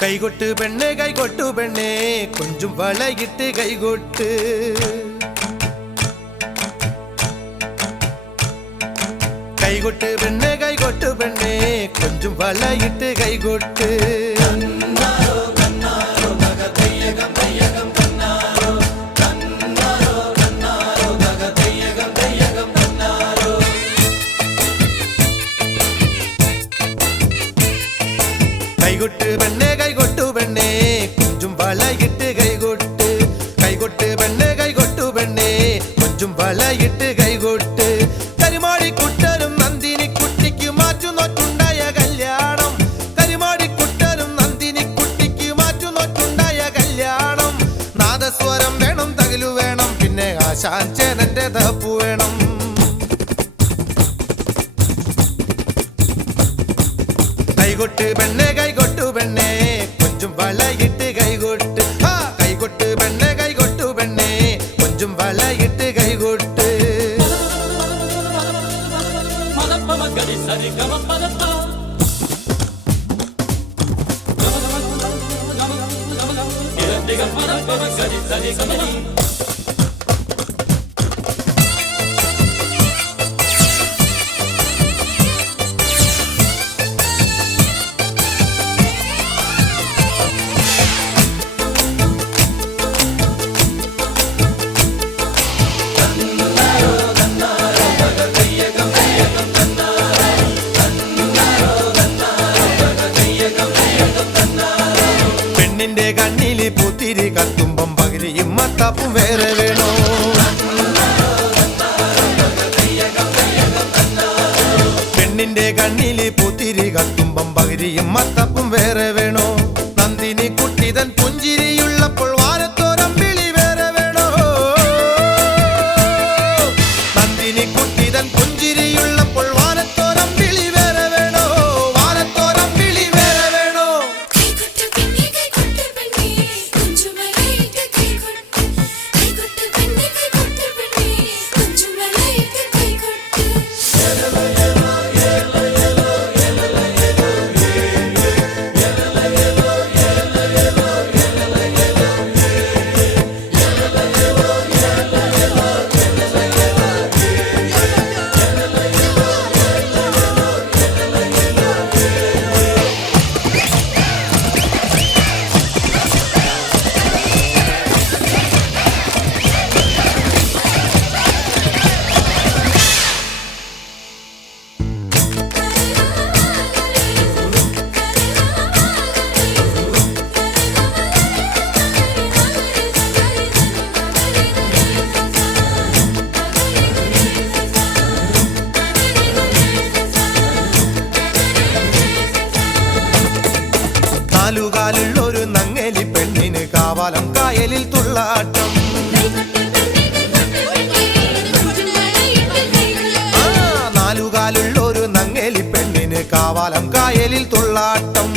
കൈകൊട്ട് പെണ്ണേ കൈകൊട്ടു പെണ്ണേ കൊഞ്ചും വളയിട്ട് കൈകൊട്ട് കൈകൊട്ട് പെണ്ണേ കൈകൊട്ടു പെണ്ണേ കൊഞ്ചും വളയിട്ട് കൈകൊട്ട് കൈകൊട്ട് പെണ്ണേ കൈകൊട്ടു പെണ്ണേ കൊഞ്ചും വളയിട്ട് കൈകൊട്ട് കൈകൊട്ട് പെണ്ണേ കൈകൊട്ടു പെണ്ണേ കൊഞ്ചും വളയിട്ട് കൈകൊട്ട് കരിമാടിക്കുട്ടനും നന്ദിനിക്കുട്ടിക്ക് മാറ്റുനോറ്റുണ്ടായ കല്യാണം കരിമാടിക്കുട്ടനും നന്ദിനിക്കുട്ടിക്ക് മാറ്റുനോറ്റുണ്ടായ കല്യാണം നാദസ്വരം വേണം തകിലു വേണം പിന്നെ ആശാഞ്ചേനന്റെ തപ്പു വേണം കൈകൊട്ട് പെണ്ണേ കൈകൊട്ടു പെണ്ണേ കൊഞ്ചും വളയിട്ട് കൈകൊട്ട് കൈകൊട്ട് പെണ്ണേ കൈകൊട്ടു പെണ്ണേ കൊഞ്ചും വളയിട്ട് കൈകൊട്ട് പെണ്ണിന്റെ കണ്ണില് പൂത്തിരി കത്തുമ്പം പകിരിയും മത്താപ്പും വേറെ വേണോ പെണ്ണിന്റെ കണ്ണില് പൂത്തിരി കത്തുമ്പം പകിരിയും മത്താപ്പും വേറെ വേണോ നന്ദിനി കുട്ടിതൻ പുഞ്ചിരിയുള്ളപ്പോൾ വാരത്തോരമ്പിളി വേറെ വേണോ നന്ദിനി കുട്ടിതൻ പുഞ്ചിരിയുള്ളപ്പോൾ വാരത്തോരമ്പിളി വേറെ വേണോ വാരത്തോരമ്പിളി വേറെ വേണോ നാലുകാലുള്ളൊരു നങ്ങലി പെണ്ണിന് കാവാലം കായലിൽ തുള്ളാട്ടം നാലുകാലുള്ളൊരു നങ്ങലി പെണ്ണിന് കാവാലം കായലിൽ തുള്ളാട്ടം